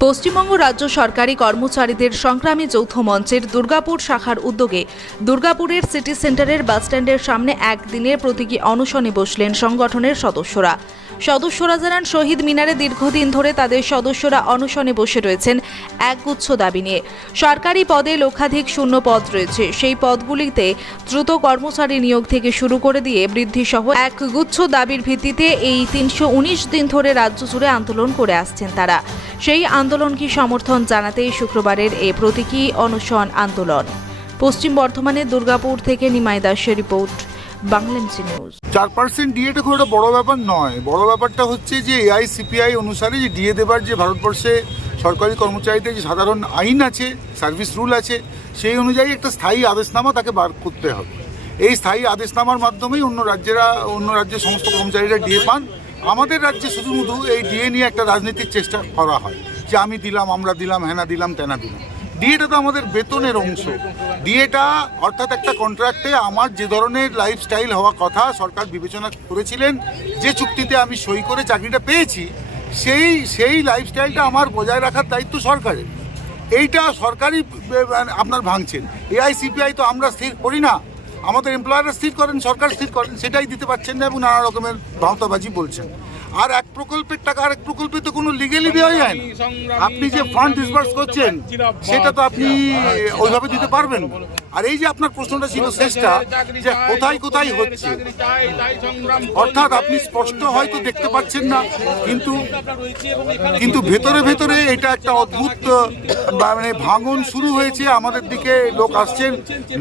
পশ্চিমবঙ্গ রাজ্য সরকারি কর্মচারীদের সংগ্রামী যৌথ মঞ্চের দুর্গাপুর শাখার উদ্যোগে দুর্গাপুরের সিটি সেন্টারের বাসস্ট্যান্ডের সামনে একদিনের প্রতীকী অনশনে বসলেন সংগঠনের সদস্যরা জানান শহীদ মিনারে দীর্ঘদিন ধরে তাদের সদস্যরা অনশনে বসে রয়েছেন একগুচ্ছ দাবি নিয়ে। সরকারি পদে লক্ষাধিক শূন্য পদ রয়েছে, সেই পদগুলিতে দ্রুত কর্মচারী নিয়োগ থেকে শুরু করে দিয়ে বৃদ্ধি সহ একগুচ্ছ দাবির ভিত্তিতে এই ৩১৯ দিন ধরে রাজ্য জুড়ে আন্দোলন করে আসছেন তারা। সেই আন্দোলনকে সমর্থন জানাতেই শুক্রবারের এই প্রতীকী অনশন আন্দোলন। পশ্চিম বর্ধমানের দুর্গাপুর থেকে নিমাই দাসের রিপোর্ট, বাংলাদেশ নিউজ। 4% ডিএটা খুব একটা বড় ব্যাপার নয়। বড় ব্যাপারটা হচ্ছে যে এআইসিপিআই অনুসারে যে ডিএ দেবার যে ভারতবর্ষে সরকারি কর্মচারীদের যে সাধারণ আইন আছে, সার্ভিস রুল আছে, সেই অনুযায়ী একটা স্থায়ী আদেশনামা তাকে বার করতে হবে। এই স্থায়ী আদেশনামার মাধ্যমেই অন্য রাজ্যের সমস্ত কর্মচারীরা ডিএ পান। আমাদের রাজ্যে শুধু এই ডিএ নিয়ে একটা রাজনীতির চেষ্টা করা হয় যে আমি দিলাম, আমরা দিলাম, হেনা দিলাম, তেনা দিলাম। ডিএটা তো আমাদের বেতনের অংশ। ডিএটা অর্থাৎ একটা কন্ট্রাক্টে আমার যে ধরনের লাইফস্টাইল হওয়া কথা সরকার বিবেচনা করেছিলেন, যে চুক্তিতে আমি সই করে চাকরিটা পেয়েছি, সেই লাইফস্টাইলটা আমার বজায় রাখার দায়িত্ব সরকারের। এইটা সরকারই আপনার ভাঙছেন। এআইসিপিআই তো আমরা স্থির করি না, আমাদের এমপ্লয়াররা স্থির করেন, সরকার স্থির করেন, সেটাই দিতে পারছেন না এবং নানা রকমের ভাওতাবাজি বলছেন। আর এক প্রকল্পের টাকা আরেক প্রকল্পে তো কোনো লিগেলি দেওয়া যায় না। আপনি যে ফান্ড ডিসবার্স করছেন সেটা তো আপনি ওইভাবে দিতে পারবেন। আর এই যে আপনার প্রশ্নটা ছিল শেষটা, যে কোথায় কোথায় হচ্ছে, অর্থাৎ আপনি স্পষ্ট হয়তো দেখতে পাচ্ছেন না, কিন্তু ভেতরে ভেতরে এটা একটা অদ্ভুত মানে ভাঙন শুরু হয়েছে। আমাদের দিকে লোক আসছেন,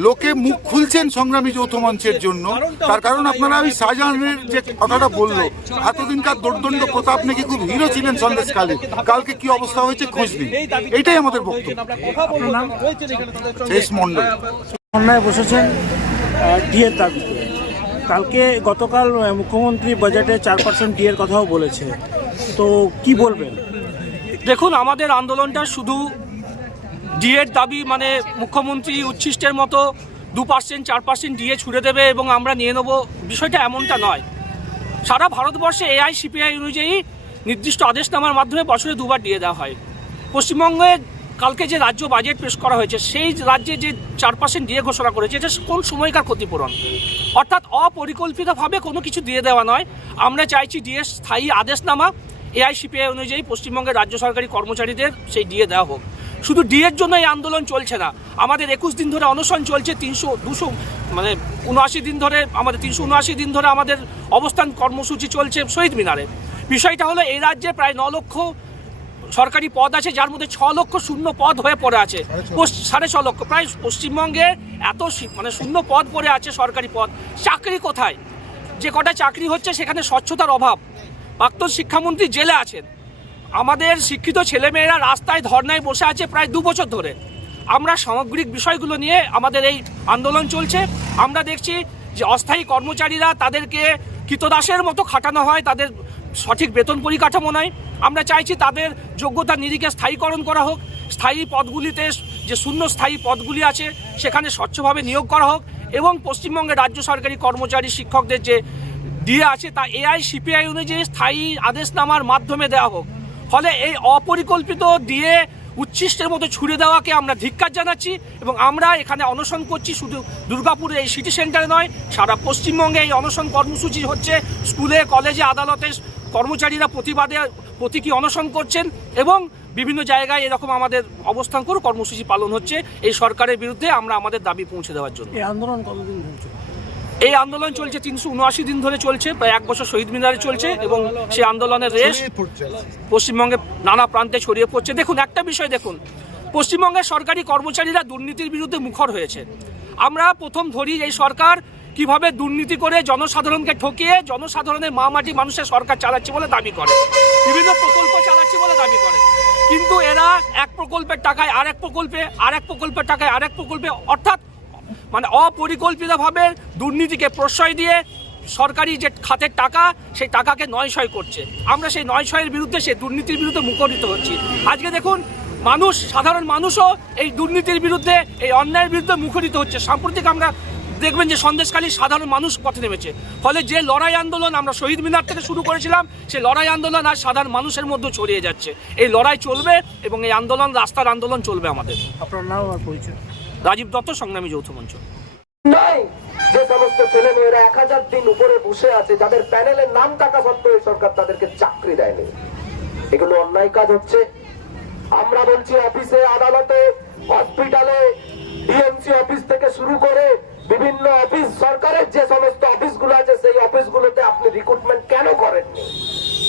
লোকে মুখ খুলছেন সংগ্রামী যৌথ মঞ্চের জন্য। তার কারণ আপনারা ওই শাহজাহানের যে কথাটা বললো, এতদিনকার দোর্দণ্ড প্রতাপ নাকি খুব হিরো ছিলেন সন্দেশকালে, কালকে কি অবস্থা হয়েছে খোঁজ নিন। এটাই আমাদের বক্তব্য। শেষ মন্ডল অন্যায় বসেছেন ডিএর দাবিতে। গতকাল মুখ্যমন্ত্রী বাজেটে 4% ডিএর কথাও বলেছে, তো কি বলবেন? দেখুন, আমাদের আন্দোলনটা শুধু ডিএর দাবি মানে মুখ্যমন্ত্রী উচ্ছিষ্টের মতো 2%, 4% ডিএ ছুড়ে দেবে এবং আমরা নিয়ে নেব, বিষয়টা এমনটা নয়। সারা ভারতবর্ষে এআইসিপিআই অনুযায়ী নির্দিষ্ট আদেশনামার মাধ্যমে বছরে 2 বার ডিএ দেওয়া হয়। পশ্চিমবঙ্গে কালকে যে রাজ্য বাজেট পেশ করা হয়েছে, সেই রাজ্যে যে 4% ডিএ ঘোষণা করেছে, এটা কোন সময়কার ক্ষতিপূরণ? অর্থাৎ অপরিকল্পিতভাবে কোনো কিছু দিয়ে দেওয়া নয়। আমরা চাইছি ডিএ স্থায়ী আদেশনামা এআইসিপিআই অনুযায়ী পশ্চিমবঙ্গের রাজ্য সরকারি কর্মচারীদের সেই ডিএ দেওয়া হোক। শুধু ডিএর জন্য এই আন্দোলন চলছে না, আমাদের 21 দিন ধরে অনশন চলছে। 379 দিন ধরে আমাদের 379 দিন ধরে আমাদের অবস্থান কর্মসূচি চলছে শহীদ মিনারে। বিষয়টা হলো, এই রাজ্যে প্রায় 9 লক্ষ সরকারি পদ আছে, যার মধ্যে 6 লক্ষ শূন্য পদ হয়ে পড়ে আছে। 6.5 লক্ষ প্রায় পশ্চিমবঙ্গে এত মানে শূন্য পদ পড়ে আছে, সরকারি পদ। চাকরি কোথায়? যে কটা চাকরি হচ্ছে সেখানে স্বচ্ছতার অভাব। প্রাক্তন শিক্ষামন্ত্রী জেলে আছেন, আমাদের শিক্ষিত ছেলেমেয়েরা রাস্তায় ধর্নায় বসে আছে প্রায় 2 বছর ধরে। আমরা সামগ্রিক বিষয়গুলো নিয়ে আমাদের এই আন্দোলন চলছে। আমরা দেখছি যে অস্থায়ী কর্মচারীরা, তাদেরকে কৃতদাসের মতো খাটানো হয়, তাদের সঠিক বেতন পরিকাঠামো নয়। আমরা চাইছি তাদের যোগ্যতার নিরিখে স্থায়ীকরণ করা হোক। স্থায়ী পদগুলিতে যে শূন্য স্থায়ী পদগুলি আছে সেখানে স্বচ্ছভাবে নিয়োগ করা হোক এবং পশ্চিমবঙ্গের রাজ্য সরকারি কর্মচারী শিক্ষকদের যে ডিএ আছে তা এআইসিপিআই অনুযায়ী স্থায়ী আদেশনামার মাধ্যমে দেওয়া হোক। ফলে এই অপরিকল্পিত ডিএ উচ্ছিষ্টের মতো ছুড়ে দেওয়াকে আমরা ধিক্কার জানাচ্ছি এবং আমরা এখানে অনশন করছি। শুধু দুর্গাপুরে এই সিটি সেন্টারে নয়, সারা পশ্চিমবঙ্গে এই অনশন কর্মসূচি হচ্ছে। স্কুলে, কলেজে, আদালতে কর্মচারীরা প্রতীকী অনশন করছেন এবং বিভিন্ন জায়গায় এরকম আমাদের অবস্থান করে কর্মসূচি পালন হচ্ছে এই সরকারের বিরুদ্ধে আমরা আমাদের দাবি পৌঁছে দেওয়ার জন্য। এই আন্দোলন কতদিন চলছে? এই আন্দোলন চলছে 379 দিন ধরে চলছে, প্রায় 1 বছর শহীদ মিনারে চলছে এবং সেই আন্দোলনের রেশ পশ্চিমবঙ্গে নানা প্রান্তে ছড়িয়ে পড়ছে। দেখুন, একটা বিষয় দেখুন, পশ্চিমবঙ্গের সরকারি কর্মচারীরা দুর্নীতির বিরুদ্ধে মুখর হয়েছে। আমরা প্রথম ধরি এই সরকার কিভাবে দুর্নীতি করে জনসাধারণকে ঠকিয়ে জনসাধারণের মাটি মানুষের সরকার চালাচ্ছে বলে দাবি করে, বিভিন্ন প্রকল্প চালাচ্ছে বলে দাবি করে। কিন্তু এরা এক প্রকল্পের টাকায় আরেক প্রকল্পে, আরেক প্রকল্পের টাকায় আরেক প্রকল্পে, অর্থাৎ মানে অপরিকল্পিতভাবে দুর্নীতিকে প্রশ্রয় দিয়ে সরকারি যে খাতের টাকা, সেই টাকাকে নয়ছয় করছে। আমরা সেই নয়ছয়ের বিরুদ্ধে, সেই দুর্নীতির বিরুদ্ধে মুখরিত হচ্ছি। আজকে দেখুন, সাধারণ মানুষও এই দুর্নীতির বিরুদ্ধে, এই অন্যায়ের বিরুদ্ধে মুখরিত হচ্ছে। সাম্প্রতিক আমরা দেখবেন যে সন্দেশখালী সাধারণ মানুষ পথে নেমেছে। ফলে যে লড়াই আন্দোলন আমরা শহীদ মিনার থেকে শুরু করেছিলাম, সেই লড়াই আন্দোলন আর সাধারণ মানুষের মধ্যে ছড়িয়ে যাচ্ছে। এই লড়াই চলবে এবং এই আন্দোলন রাস্তার আন্দোলন চলবে আমাদের। আপনার নাম আর পরিচয়? রাজীব দত্ত, সংগ্রামী যৌথ মঞ্চ। নাই যে সমস্ত ছেলে মেয়েরা 1000 দিন উপরে বসে আছে, যাদের প্যানেলের নাম থাকা সত্ত্বেও সরকার তাদেরকে চাকরি দেয়নি, এগুলো অন্যায় কাজ হচ্ছে। আমরা বলছি অফিসে, আদালতে, হসপিটালে, ডিএমসি অফিস থেকে শুরু করে বিভিন্ন অফিস, সরকারের যে সমস্ত অফিসগুলো আছে সেই অফিসগুলোতে আপনি রিক্রুটমেন্ট কেন করেননি?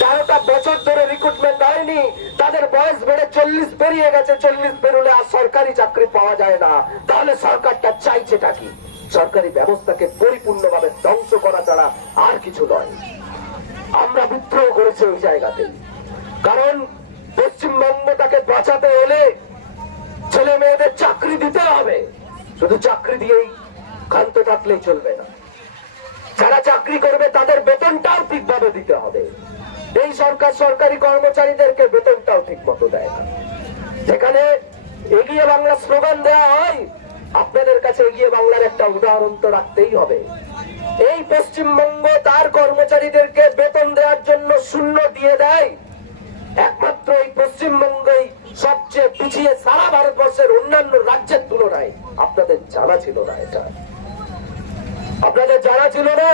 13টা বছর ধরে রিক্রুটমেন্ট হয়নি, তাদের বয়স বেড়ে 40 পেরিয়ে গেছে। 40 পেরোলে আর সরকারি চাকরি পাওয়া যায় না। তাহলে সরকারটা চাইছেটা কি? সরকারি ব্যবস্থাকে পরিপূর্ণভাবে ধ্বংস করা ছাড়া আর কিছু নয়। আমরা বিদ্রোহ করেছি ওই জায়গাতে, কারণ পশ্চিমবঙ্গটাকে বাঁচাতে হলে ছেলে মেয়েদের চাকরি দিতে হবে। শুধু চাকরি দিয়েই ক্ষান্ত থাকলেই চলবে না, যারা চাকরি করবে তাদের বেতনটাও ঠিকভাবে দিতে হবে। এই সরকার সরকারি কর্মচারীদেরকে বেতনটাও ঠিক মতো দেয় না। যেখানে এগিয়ে বাংলা স্লোগান দেওয়া হয়, আপনাদের কাছে এগিয়ে বাংলার একটা উদাহরণ তো রাখতেই হবে। এই পশ্চিমবঙ্গ তার কর্মচারীদেরকে বেতন দেওয়ার জন্য শূন্য দিয়ে দেয়। একমাত্র এই পশ্চিমবঙ্গই সবচেয়ে পিছিয়ে সারা ভারতবর্ষের অন্যান্য রাজ্যের তুলনায়। আপনাদের জানা ছিল না এটা? আপনাদের জানা ছিল না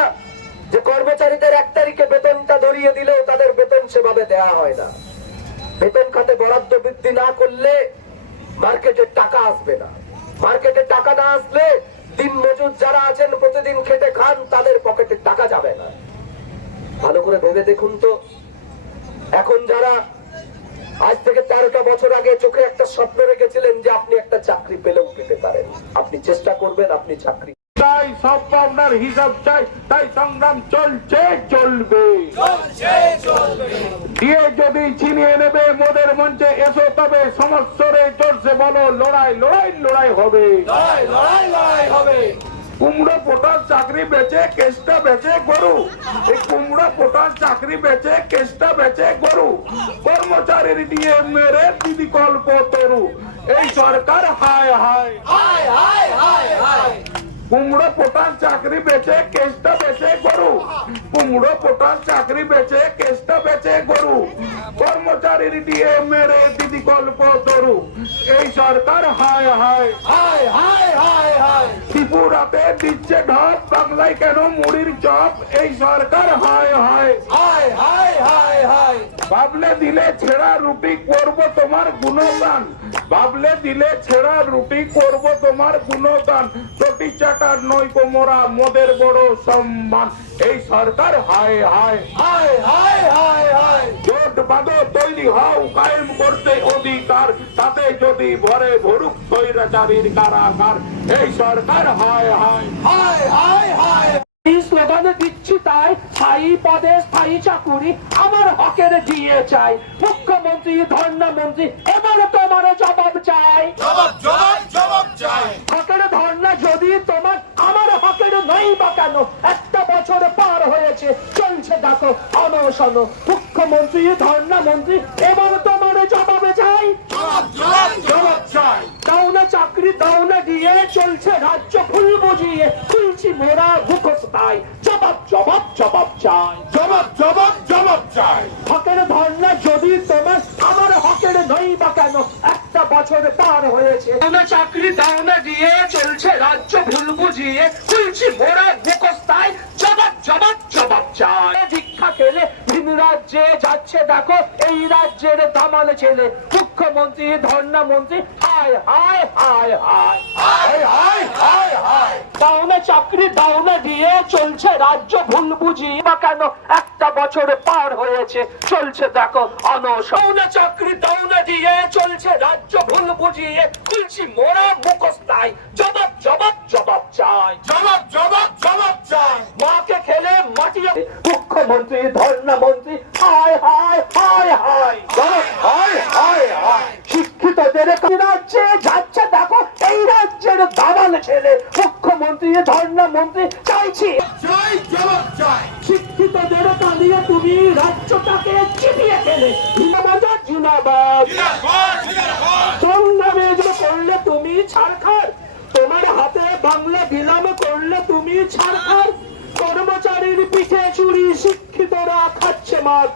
যে কর্মচারীদের 1 তারিখে বেতনটা ধরিয়ে দিলেও তাদের বেতন সেভাবে দেওয়া হয় না? বেতন খাতে বরাদ্দ বৃদ্ধি না করলে মার্কেটের টাকা আসবে না। মার্কেটের টাকা না আসলে দিন মজুর যারা আছেন, প্রতিদিন খেটে খান, তাদের পকেটে টাকা যাবে না। ভালো করে ভেবে দেখুন তো, এখন যারা আজ থেকে 13টা বছর আগে চোখে একটা স্বপ্ন রেখেছিলেন যে আপনি একটা চাকরি পেলেও পেতে পারেন, আপনি চেষ্টা করবেন, আপনি চাকরি তাই সব পাবনার হিসাব চাই, তাই সংগ্রাম চলছে চলবে। দিয়ে যদি ছিনিয়ে নেবে মোদের মঞ্চে এসো, তবে সমস্যরে চলছে বলো লড়াই লড়াই লড়াই হবে। কুমড়ো পোটার চাকরি বেচে কেসটা বেচে গরু, এই কুমড়ো পোটার চাকরি বেচে কেসটা বেচে গরু, কর্মচারীর দিয়ে মেরে দিদি কল্প তরু। এই সরকার হায় হায় হায় হায় হায় হায়। কুমড়ো পোটার চাকরি বেচে কেসটা বেচে গরু, কুমড়ো পোটার চাকরি বেচে কেসটা বেচে গরু, কর্মচারীর দিয়ে মেরে দিদি কল্প তরু। এই সরকার হায় হায় হায় হায় হায় হায়। ত্রিপুরাতে দিচ্ছে ঢপ, বাংলায় কেন মুড়ির চপ? এই সরকার হায় হায় হায় হায় হায় হায়। ভাবলে দিলে ছেঁড়া রুটি করব তোমার গুণগান, ভাবলে দিলে ছেঁড়া রুটি করব তোমার গুণগান। চটি চাটার নয় কোমরা মোদের বড় সম্মান। এই সরকার হায় হায় হায় হায় হায় হায়। জোট বাঁধো, তৈরি হও, কায়েম করতে অধিকার, তাতে যদি ভরে ভরুক স্বৈরাচারীর কারাগার। এই সরকার হায় হায় হায় হায় হায়। এই স্লোগানে দিচ্ছি তাই, স্থায়ী পদে স্থায়ী চাকুরি আমার হকের দিয়ে চাই। মুখ্যমন্ত্রী, ধর্ণামন্ত্রী, এবার তোমার জবাব চাই। হকের ধর্ণা যদি তোমার, আমার হকের নই বা কেন? 1টা বছর পার হয়েছে, চলছে দেখো অনশন। মুখ্যমন্ত্রী, ধর্ণামন্ত্রী, এবার তোমার জবাব চাই। দাও না চাকরি, দাও না দিয়ে, চলছে রাজ্য ফুল বুঝিয়ে, খুলছি মোরা মুখোশতাই। জবাব জবাব জবাব চাই, জবাব জবাব জবাব চাই। হকের ধর্ণা যদি তোমার, আমার হকের নই বা কেন? 1টা বছর পার হয়েছে, দাও না চাকরি, দাও না দিয়ে, চলছে রাজ্য ভুল বুঝিয়ে, খুলছি মোরা মুখোশতাই। জবাব জবাব জবাব চাই। দীক্ষা খেলে ভিন রাজ্যে যাচ্ছে দেখো এই রাজ্যের দামাল ছেলে। মুখ্যমন্ত্রী, ধর্ণামন্ত্রী, হায় হায় হায় হায় হায় হায় হায় হায়। দাও না চাকরি, দাও না দিয়ে, চলছে রাজ্য ভুল বুঝি বা কেন? 1টা বছর পার হয়েছে, চলছে দেখো অনশন। দাও না চাকরি, দাও না দিয়ে, চলছে রাজ্য ভুল বুঝিয়ে, খুলছি মোরা মুখোশতাই। জবাব জবাব জবাব চাই, জবাব জবাব জবাব চাই। মাকে খেলে মাটি, মুখ্যমন্ত্রী, ধর্ণামন্ত্রী, হায় হায় হায় হায় হায় হায় হায়। শিক্ষিতদের রাজ্যে যাচ্ছে দেখো এই রাজ্যের দামাল ছেলে। মুখ্যমন্ত্রী, ধর্ণামন্ত্রী, চাইছি শিক্ষিতদের কাঁদিয়ে তুমি রাজ্যটাকে চিবিয়ে খেলে। জিনাবাদ জিনাবাদ, সংগ্রামে করলে তুমি ছাড়খাড়, তোমার হাতে বাংলা বিলাম করলে তুমি ছাড়খার, কর্মচারীর পিঠে চুরি শিক্ষিতরা খাচ্ছে মার।